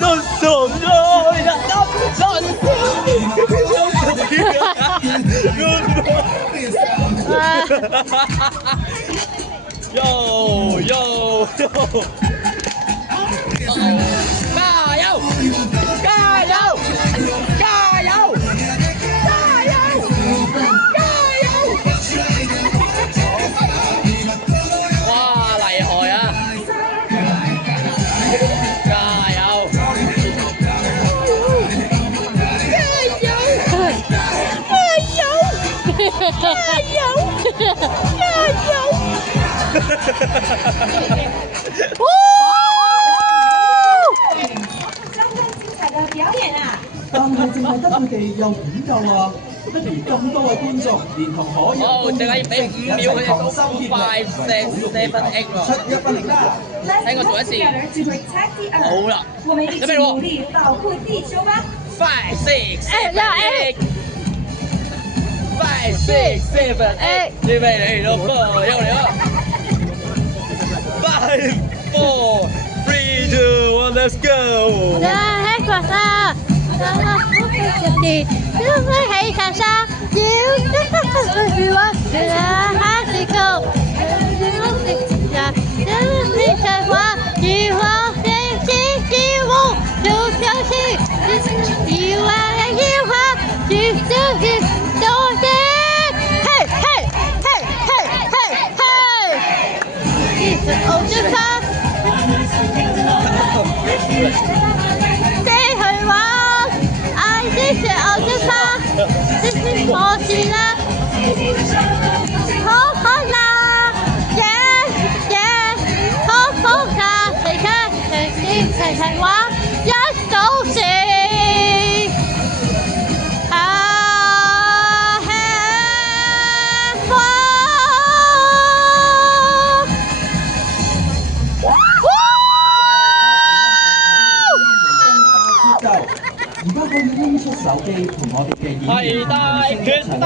non so noi da Yo, yo, yo. Ca dâu. Ca dâu. Ca dâu. Ca dâu. Ca dâu. Wow,厲害啊！加油！但係淨係得佢哋又點夠啊？不如咁多位觀眾，連同可有哦，淨係俾5秒佢哋都5、6、7、8喎。出100啦！聽我做一次。好啦，我們一起努力保護地球吧。 5、6、7、8。5、6、7、8。預備嚟咯噃，又嚟啦！5、4、3、2、1 ，Let's go！ hết rồi sao? Thì cứ mới hãy sao sao chiếu tất cả các người quá là hát đi câu đi trời hoa chiều hoa đêm chi chiều vô chiều chiều chi chiều hoa là chiều hoa chiều chiều chiều đôi trên hey hey hey hey hey hey đi từ ô trước khác đi hồi hoa ai đi từ ô trước khác đi từ ô gì đó khó khó là yeah yeah khó khó là thầy khác thầy đi thầy hóa nhất số gì而家可以拎出手機同我哋嘅演員係大決鬥。